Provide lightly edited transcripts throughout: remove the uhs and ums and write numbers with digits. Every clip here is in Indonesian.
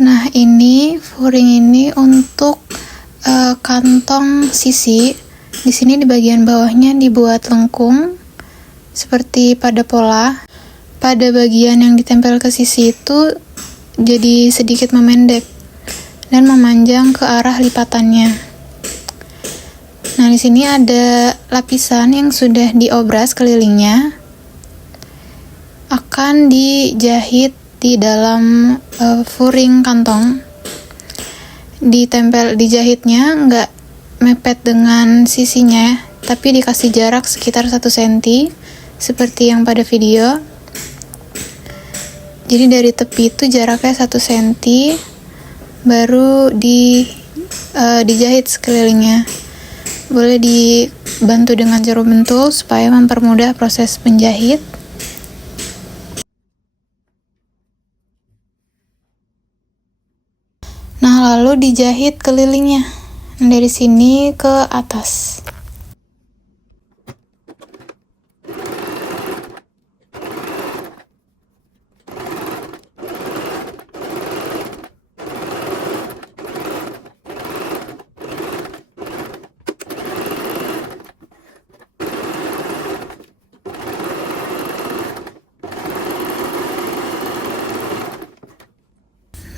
Nah, ini furing ini untuk kantong sisi. Di sini di bagian bawahnya dibuat lengkung seperti pada pola. Pada bagian yang ditempel ke sisi itu jadi sedikit memendek dan memanjang ke arah lipatannya. Nah, di sini ada lapisan yang sudah diobras kelilingnya. Akan dijahit di dalam furing kantong. Dijahitnya nggak mepet dengan sisinya, tapi dikasih jarak sekitar 1 cm seperti yang pada video. Jadi dari tepi itu jaraknya 1 cm, baru dijahit sekelilingnya. Boleh dibantu dengan jarum bentul supaya mempermudah proses menjahit. Nah, lalu dijahit kelilingnya dari sini ke atas.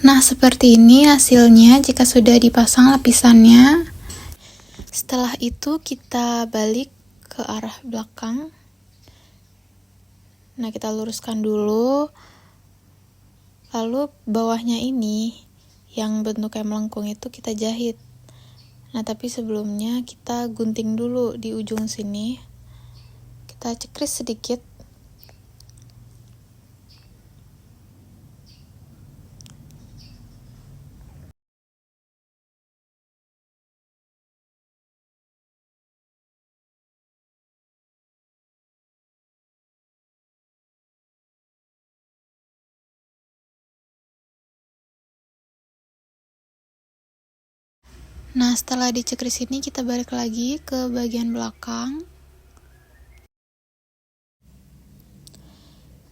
Nah, seperti ini hasilnya jika sudah dipasang lapisannya. Setelah itu kita balik ke arah belakang. Nah, kita luruskan dulu. Lalu bawahnya ini yang bentuknya melengkung itu kita jahit. Nah, tapi sebelumnya kita gunting dulu di ujung sini. Kita cekris sedikit. Nah, setelah dicekris ini kita balik lagi ke bagian belakang.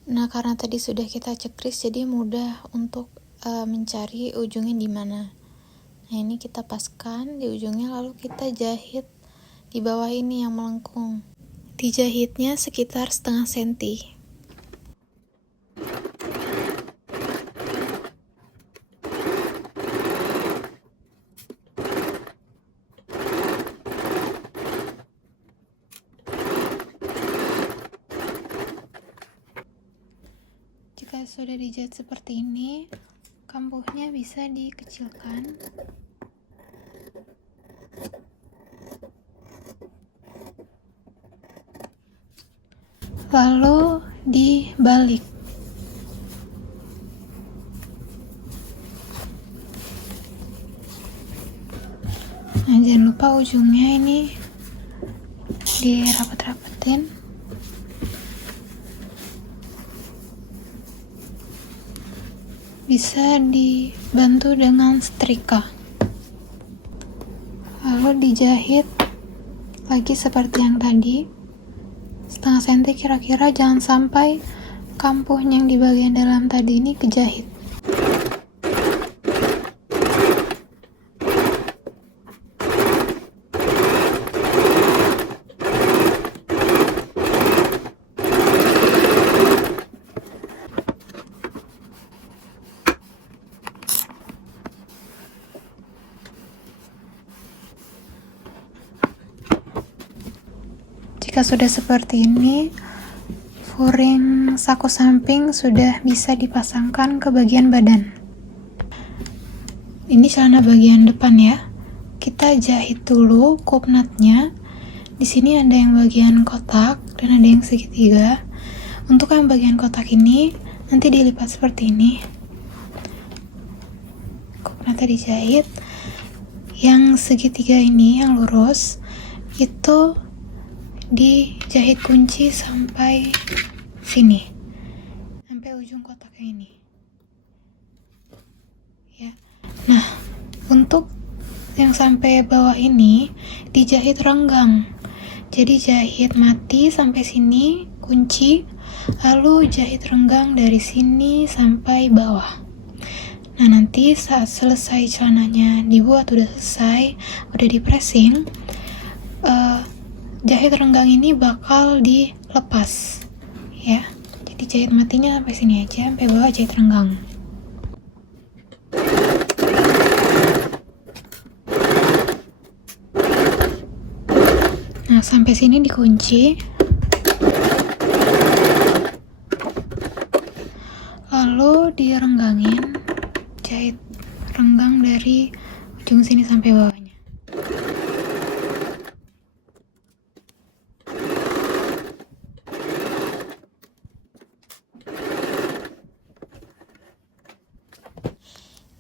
Nah, karena tadi sudah kita cekris, jadi mudah untuk mencari ujungnya di mana. Nah, ini kita paskan di ujungnya, lalu kita jahit di bawah ini yang melengkung. Dijahitnya sekitar setengah senti. Jika sudah dijahit seperti ini, kambuhnya bisa dikecilkan. Lalu dibalik. Nah, jangan lupa ujungnya ini dirapet-rapetin. Bisa dibantu dengan setrika. Lalu dijahit lagi seperti yang tadi, setengah senti kira-kira, jangan sampai kampuhnya yang di bagian dalam tadi ini kejahit. Jika sudah seperti ini, furing saku samping sudah bisa dipasangkan ke bagian badan. Ini celana bagian depan ya. Kita jahit dulu kup nutnya. Di sini ada yang bagian kotak dan ada yang segitiga. Untuk yang bagian kotak ini nanti dilipat seperti ini. Kup nutnya dijahit. Yang segitiga ini yang lurus itu dijahit kunci sampai sini, sampai ujung kotaknya ini ya. Nah, untuk yang sampai bawah ini dijahit renggang, jadi jahit mati sampai sini kunci, lalu jahit renggang dari sini sampai bawah. Nah, nanti saat selesai celananya dibuat, udah selesai, udah di pressing, jahit renggang ini bakal dilepas ya. Jadi jahit matinya sampai sini aja, sampai bawah jahit renggang. Nah, sampai sini dikunci. Lalu direnggangin, jahit renggang dari ujung sini sampai bawahnya.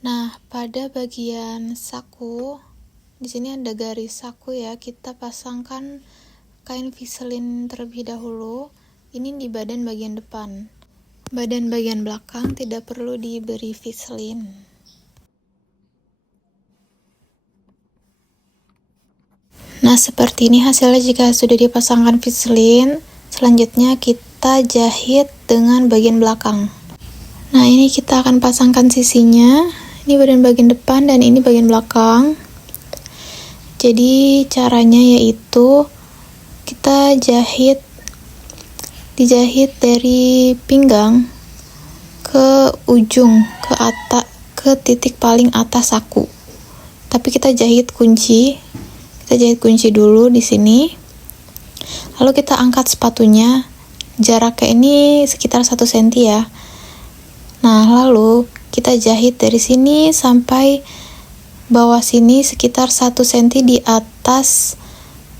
Nah, pada bagian saku, di sini ada garis saku ya, kita pasangkan kain viselin terlebih dahulu. Ini di badan bagian depan. Badan bagian belakang tidak perlu diberi viselin. Nah, seperti ini hasilnya jika sudah dipasangkan viselin. Selanjutnya kita jahit dengan bagian belakang. Nah, ini kita akan pasangkan sisinya. Ini bagian depan dan ini bagian belakang. Jadi caranya yaitu kita dijahit dari pinggang ke ujung, ke titik paling atas saku. Tapi kita jahit kunci dulu di sini. Lalu kita angkat sepatunya, jaraknya ini sekitar 1 cm ya. Nah, lalu kita jahit dari sini sampai bawah sini sekitar 1 cm di atas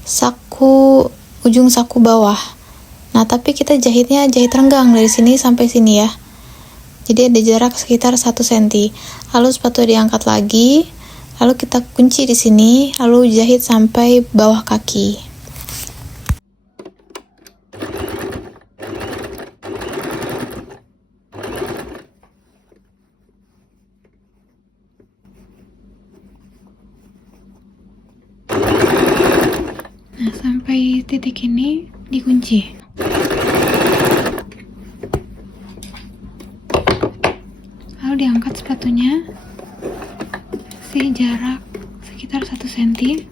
saku, ujung saku bawah. Nah, tapi kita jahitnya jahit renggang dari sini sampai sini ya. Jadi ada jarak sekitar 1 cm. Lalu sepatu diangkat lagi, lalu kita kunci di sini, lalu jahit sampai bawah kaki. Nah, sampai titik ini dikunci. Lalu diangkat sepatunya, jarak sekitar 1 cm.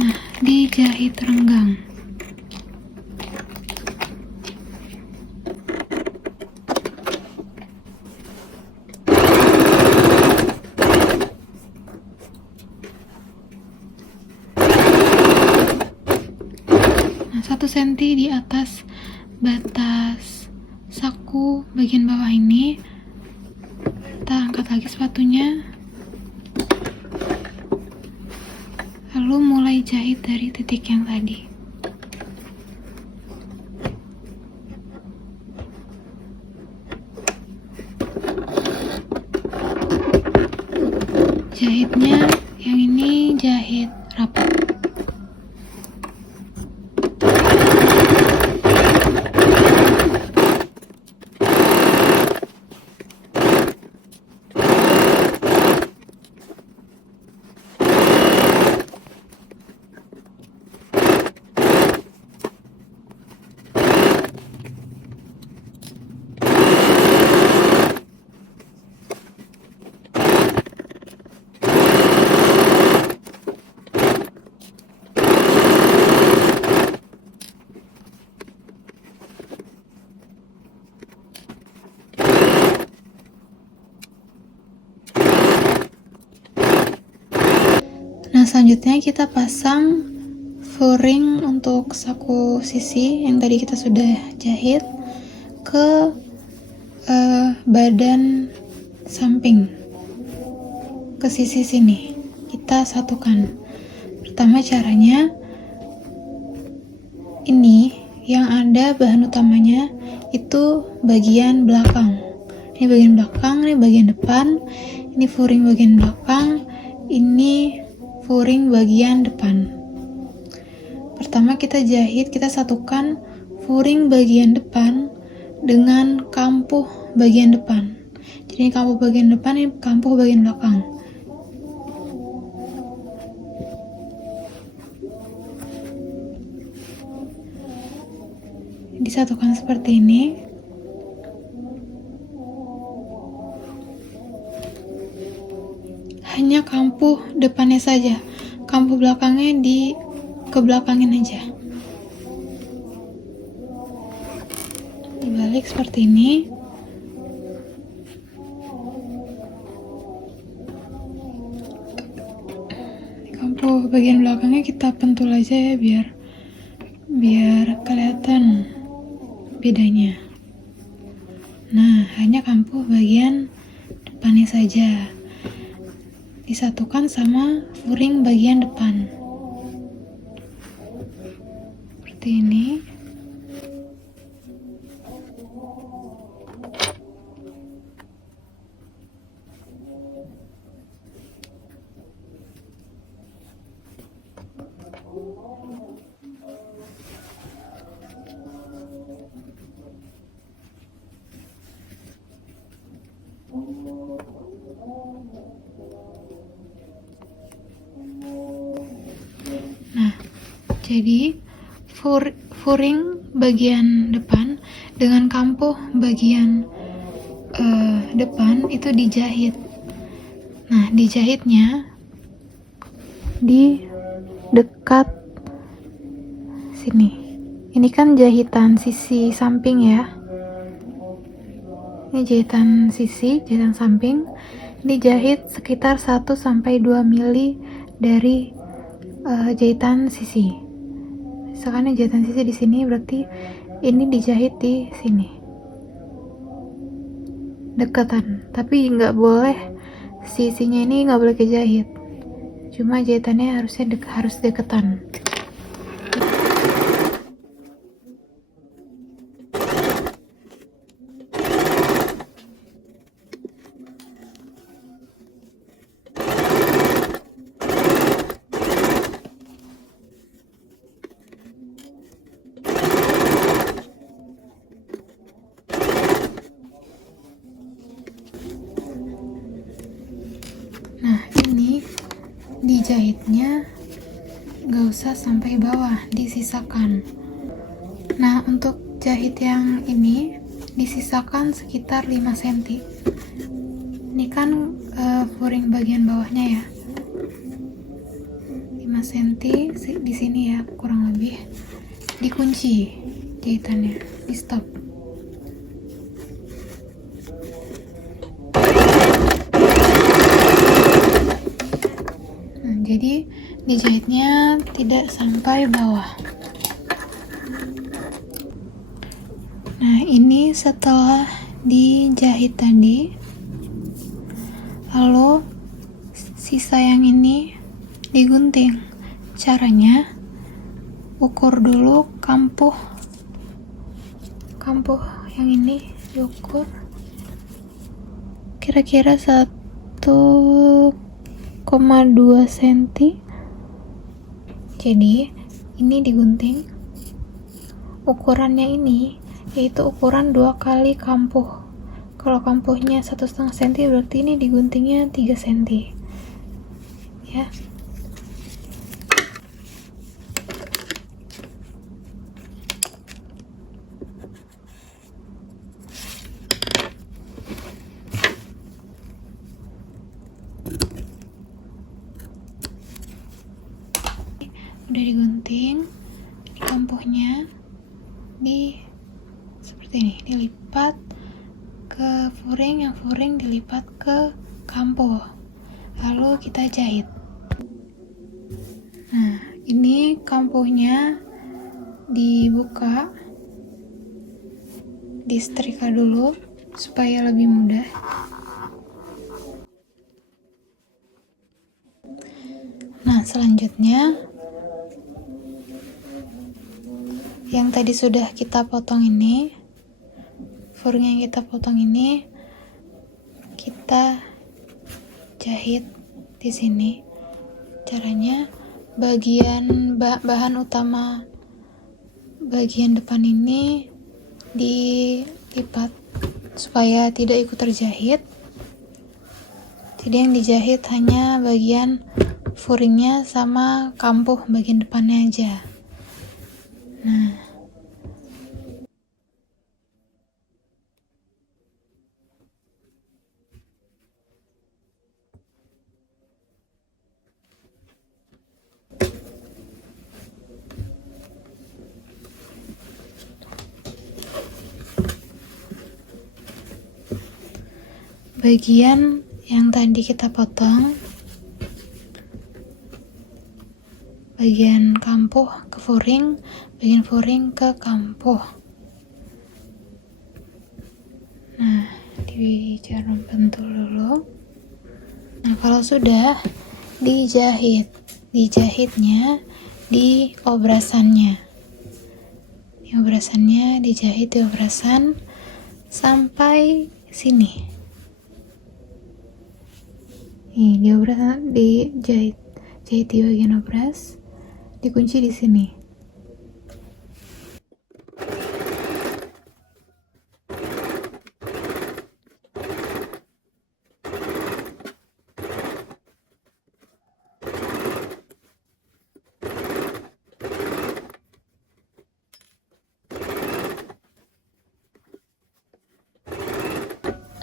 Nah, dijahit renggang. Nah, 1 cm di atas batas saku bagian bawah ini. Kita angkat lagi sepatunya, lalu mulai jahit dari titik yang tadi. Jahitnya yang ini jahit rapat. Nah, selanjutnya kita pasang furring untuk saku sisi yang tadi kita sudah jahit ke badan samping, ke sisi sini. Kita satukan. Pertama caranya, ini yang ada bahan utamanya itu bagian belakang. Ini bagian belakang, ini bagian depan. Ini furring bagian belakang, ini furring bagian depan. Pertama kita jahit, kita satukan furring bagian depan dengan kampuh bagian depan. Jadi ini kampuh bagian depan, ini kampuh bagian belakang. Disatukan seperti ini. hanya kampuh depannya saja, kampuh belakangnya kebelakangin aja. Dibalik seperti ini. Kampuh bagian belakangnya kita pentul aja ya, biar kelihatan bedanya. Nah, hanya kampuh bagian depannya saja disatukan sama furing bagian depan seperti ini. Nah, jadi furing bagian depan dengan kampuh bagian depan itu dijahit. Nah, dijahitnya di dekat sini. Ini kan jahitan sisi samping ya. Ini jahitan sisi, jahitan samping. Dijahit sekitar 1-2 mili dari jahitan sisi. Misalkan jahitan sisi di sini, berarti ini dijahit di sini. Dekatan, tapi nggak boleh sisinya ini nggak boleh kejahit. Cuma jahitannya harus deketan. Nah, ini dijahitnya nggak usah sampai bawah, disisakan. Nah, untuk jahit yang ini disisakan sekitar 5 cm. Ini kan furing bagian bawahnya ya, 5 cm di sini ya, kurang lebih. Dikunci jahitannya, di stop. Nah, jadi dijahitnya tidak sampai bawah. Nah, ini setelah dijahit tadi, lalu sisa yang ini digunting. Caranya, ukur dulu kampuh yang ini, diukur kira-kira 1,2 cm. Jadi ini digunting. Ukurannya ini yaitu ukuran 2 kali kampuh. Kalau kampuhnya 1,5 cm, berarti ini diguntingnya 3 cm ya. Udah digunting, kampuhnya seperti ini, dilipat ke furing, yang furing dilipat ke kampuh, lalu kita jahit. Nah, ini kampuhnya dibuka, disetrika dulu supaya lebih mudah. Nah, selanjutnya yang tadi sudah kita potong ini, furing yang kita potong ini, kita jahit di sini. Caranya, bagian bahan utama bagian depan ini dilipat supaya tidak ikut terjahit. Jadi yang dijahit hanya bagian furingnya sama kampuh bagian depannya aja. Nah, bagian yang tadi kita potong, bagian kampuh ke furing, bagian furing ke kampuh. Nah, di jarum pentul dulu. Nah, kalau sudah dijahitnya di obrasannya. Di obrasannya dijahit di obrasan sampai sini. Nih, di obrasan jahit di bagian obras, dikunci di sini.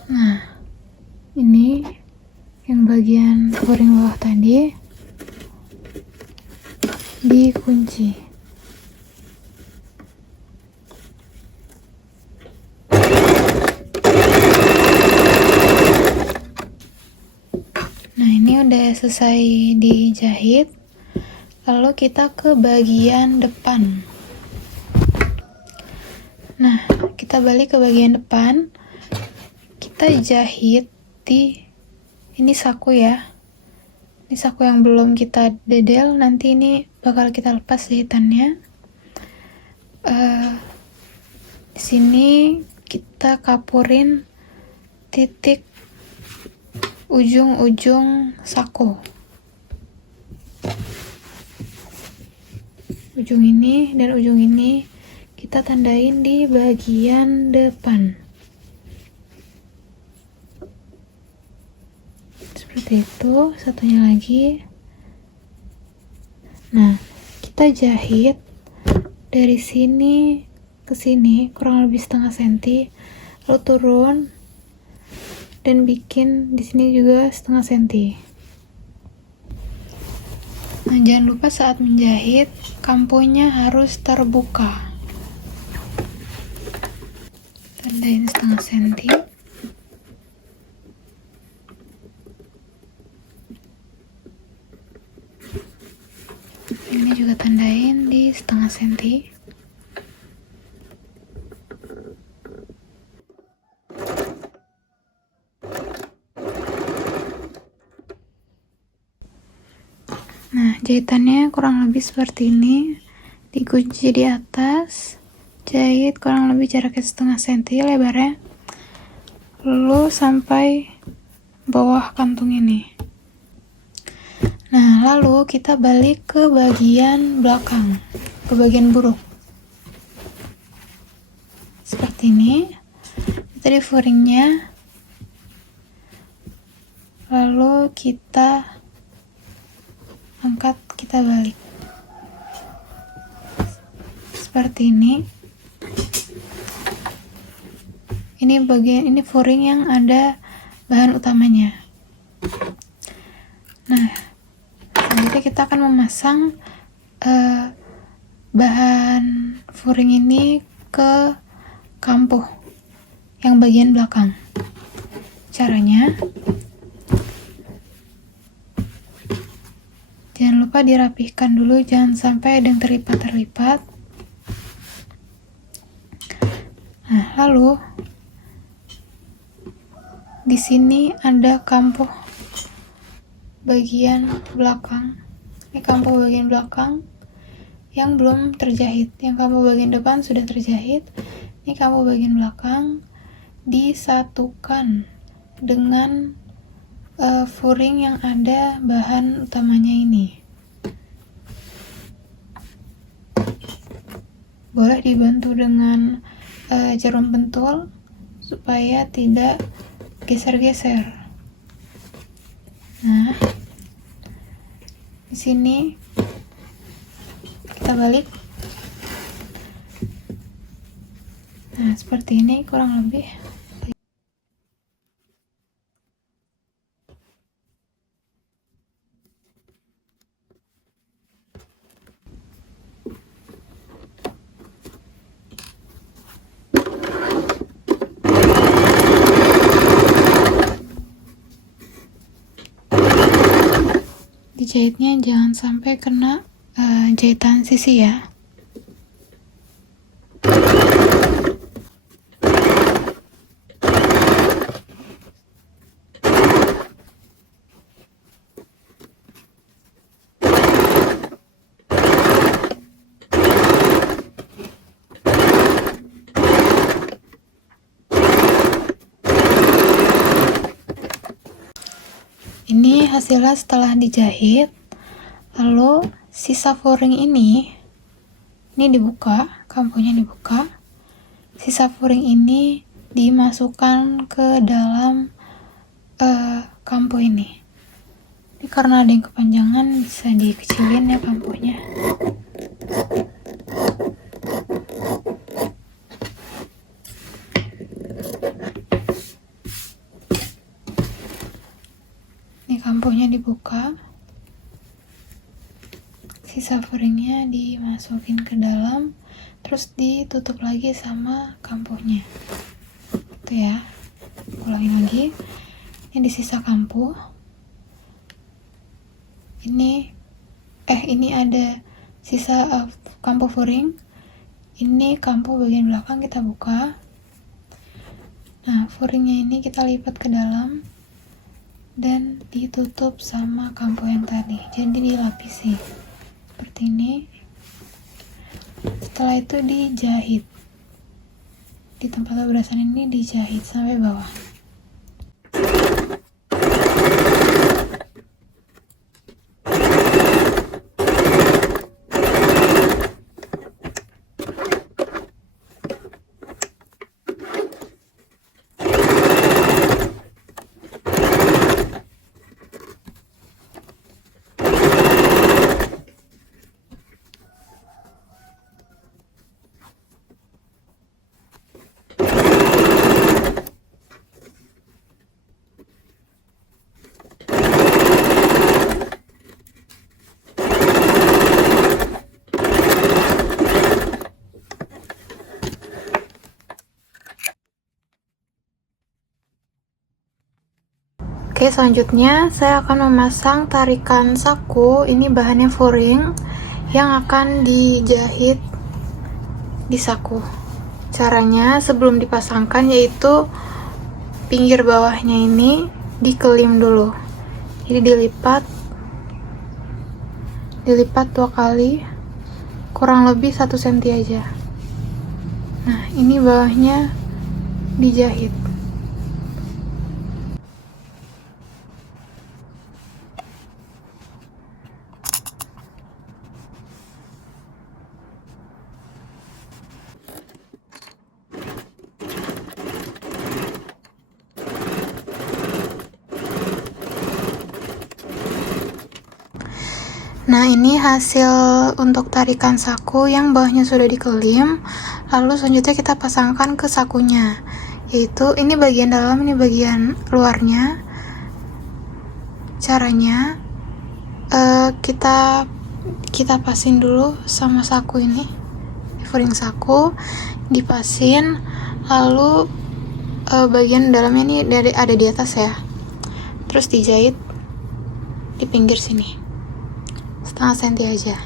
Nah, ini yang bagian furing bawah tadi dikunci. Nah, ini udah selesai dijahit. Lalu kita ke bagian depan. Nah, kita balik ke bagian depan. Kita jahit di ini saku ya. Ini saku yang belum kita dedel, nanti ini bakal kita lepas jahitannya. Di sini kita kapurin titik ujung-ujung saku. Ujung ini dan ujung ini kita tandain di bagian depan. Seperti itu, satunya lagi. Nah, kita jahit dari sini ke sini kurang lebih setengah senti, lalu turun dan bikin di sini juga setengah senti. Nah, jangan lupa saat menjahit kampuhnya harus terbuka. Tandain setengah senti. Ini juga tandain di setengah senti. Nah, jahitannya kurang lebih seperti ini. Dikunci di atas, jahit kurang lebih jaraknya setengah senti lebarnya, lalu sampai bawah kantung ini. Nah, lalu kita balik ke bagian belakang, ke bagian buruk. Seperti ini. Kita di furingnya, lalu kita angkat, kita balik. Seperti ini. Ini bagian ini furing yang ada bahan utamanya. Nah, selanjutnya kita akan memasang bahan furing ini ke kampuh yang bagian belakang. Caranya, jangan lupa dirapihkan dulu, jangan sampai ada yang terlipat-terlipat. Nah, lalu di sini ada kampuh bagian belakang. Ini kampuh bagian belakang yang belum terjahit. Yang kampuh bagian depan sudah terjahit. Ini kampuh bagian belakang disatukan dengan furing yang ada bahan utamanya ini. Boleh dibantu dengan jarum pentul supaya tidak geser-geser. Nah, di sini kita balik. Nah, seperti ini kurang lebih. dijahitnya jangan sampai kena jahitan sisi ya. Ini hasilnya setelah dijahit. Lalu sisa foring ini dibuka, kampunya dibuka. Sisa foring ini dimasukkan ke dalam kampu ini. Ini karena ada yang kepanjangan, bisa dikecilin ya kampunya. Ini kampunya dibuka, sisa foringnya dimasukin ke dalam, terus ditutup lagi sama kampunya. Itu ya, ulangin lagi. Ini di sisa kampu. Ini ada sisa kampu foring. Ini kampu bagian belakang kita buka. Nah, foringnya ini kita lipat ke dalam dan ditutup sama kampu yang tadi, jadi dilapisi seperti ini. Setelah itu dijahit di tempat pemberasan ini, dijahit sampai bawah. Oke, selanjutnya saya akan memasang tarikan saku. Ini bahannya foring yang akan dijahit di saku. Caranya sebelum dipasangkan yaitu pinggir bawahnya ini dikelim dulu. Jadi dilipat 2 kali, kurang lebih 1 cm aja. Nah, ini bawahnya dijahit. Nah, ini hasil untuk tarikan saku yang bawahnya sudah dikelim. Lalu selanjutnya kita pasangkan ke sakunya, yaitu ini bagian dalam, ini bagian luarnya. Caranya kita pasin dulu sama saku ini, foring saku dipasin, lalu bagian dalamnya ini ada di atas ya, terus dijahit di pinggir sini 0,5 cm aja.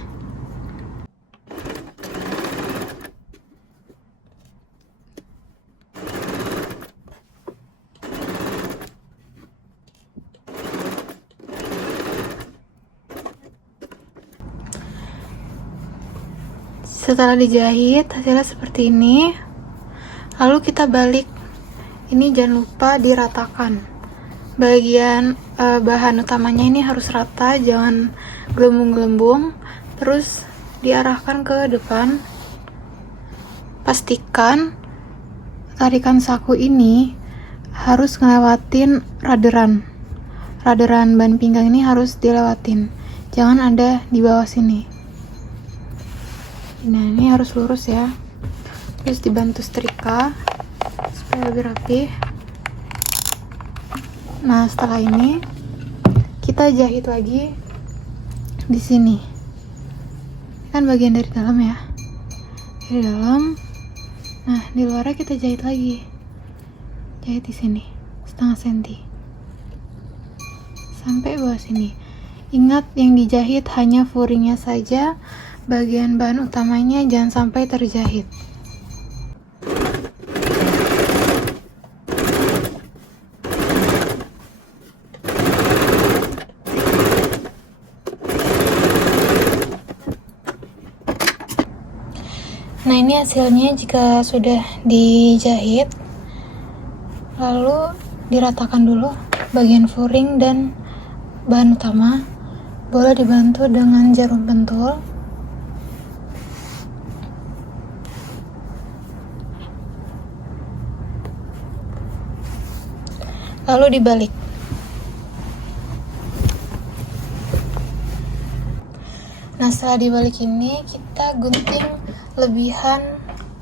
Setelah dijahit hasilnya seperti ini. Lalu kita balik. Ini jangan lupa diratakan. Bagian bahan utamanya ini harus rata, jangan gelembung-gelembung. Terus diarahkan ke depan. Pastikan tarikan saku ini harus ngelewatin raderan ban pinggang ini harus dilewatin, jangan ada di bawah sini. Nah, ini harus lurus ya, terus dibantu setrika supaya lebih rapi. Nah, setelah ini kita jahit lagi di sini. Ini kan bagian dari dalam ya, dari dalam. Nah, di luarnya kita jahit lagi, jahit di sini 0,5 cm sampai bawah sini. Ingat, yang dijahit hanya furingnya saja, bagian bahan utamanya jangan sampai terjahit. Nah, ini hasilnya jika sudah dijahit. Lalu diratakan dulu bagian furing dan bahan utama. Boleh dibantu dengan jarum pentul. Lalu dibalik. Nah, setelah dibalik ini kita gunting lebihan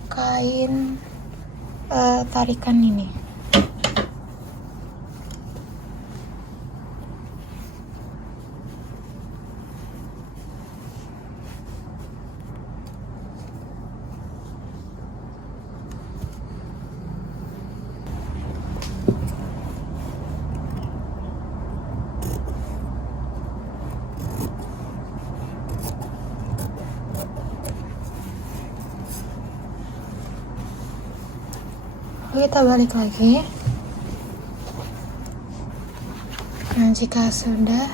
kain tarikan ini. Lalu kita balik lagi. Nah, jika sudah,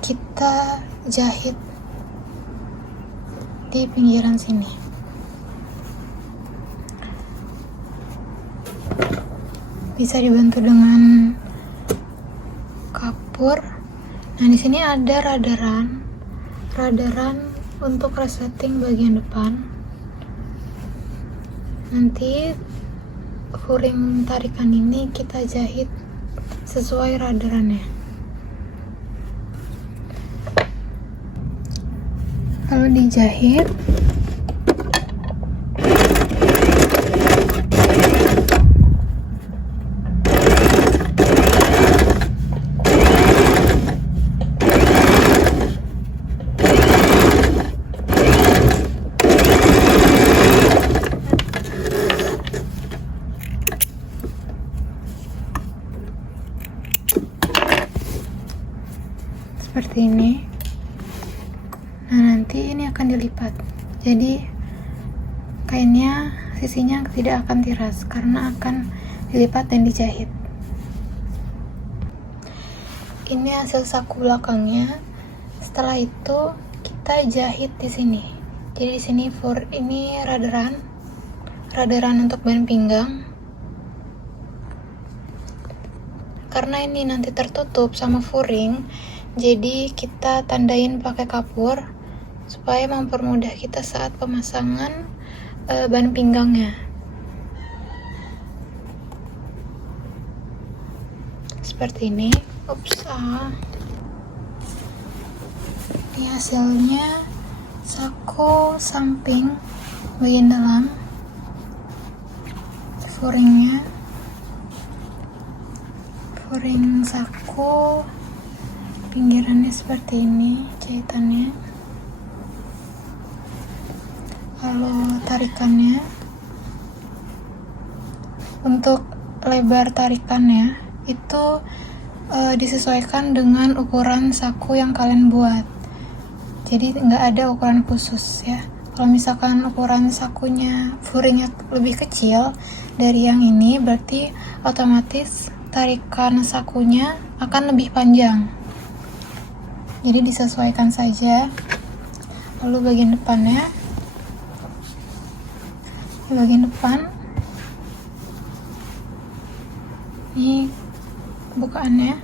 kita jahit di pinggiran sini. Bisa dibantu dengan kapur. Nah, di sini ada radaran untuk resetting bagian depan. Nanti furing tarikan ini kita jahit sesuai radarannya. Lalu dijahit. Seperti ini. Nah, nanti ini akan dilipat, jadi kainnya sisinya tidak akan tiras karena akan dilipat dan dijahit. Ini hasil saku belakangnya. Setelah itu kita jahit di sini. Jadi di sini ini radaran untuk bahan pinggang. Karena ini nanti tertutup sama furing, jadi kita tandain pakai kapur supaya mempermudah kita saat pemasangan bahan pinggangnya. Seperti ini. Ini hasilnya saku samping bagian dalam, furing saku pinggirannya seperti ini jahitannya. Lalu tarikannya, untuk lebar tarikannya itu disesuaikan dengan ukuran saku yang kalian buat, jadi nggak ada ukuran khusus ya. Kalau misalkan ukuran sakunya furingnya lebih kecil dari yang ini, berarti otomatis tarikan sakunya akan lebih panjang, jadi disesuaikan saja. Lalu bagian depannya, bagian depan ini bukaannya.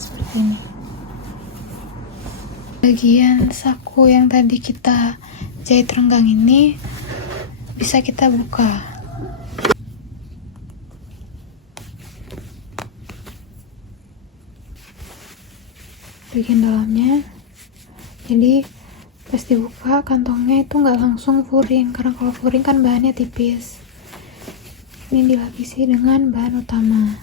Seperti ini. Bagian saku yang tadi kita jahit renggang ini bisa kita buka. Bagian dalamnya, jadi pas dibuka kantongnya itu nggak langsung furing, karena kalau furing kan bahannya tipis. Ini dilapisi dengan bahan utama.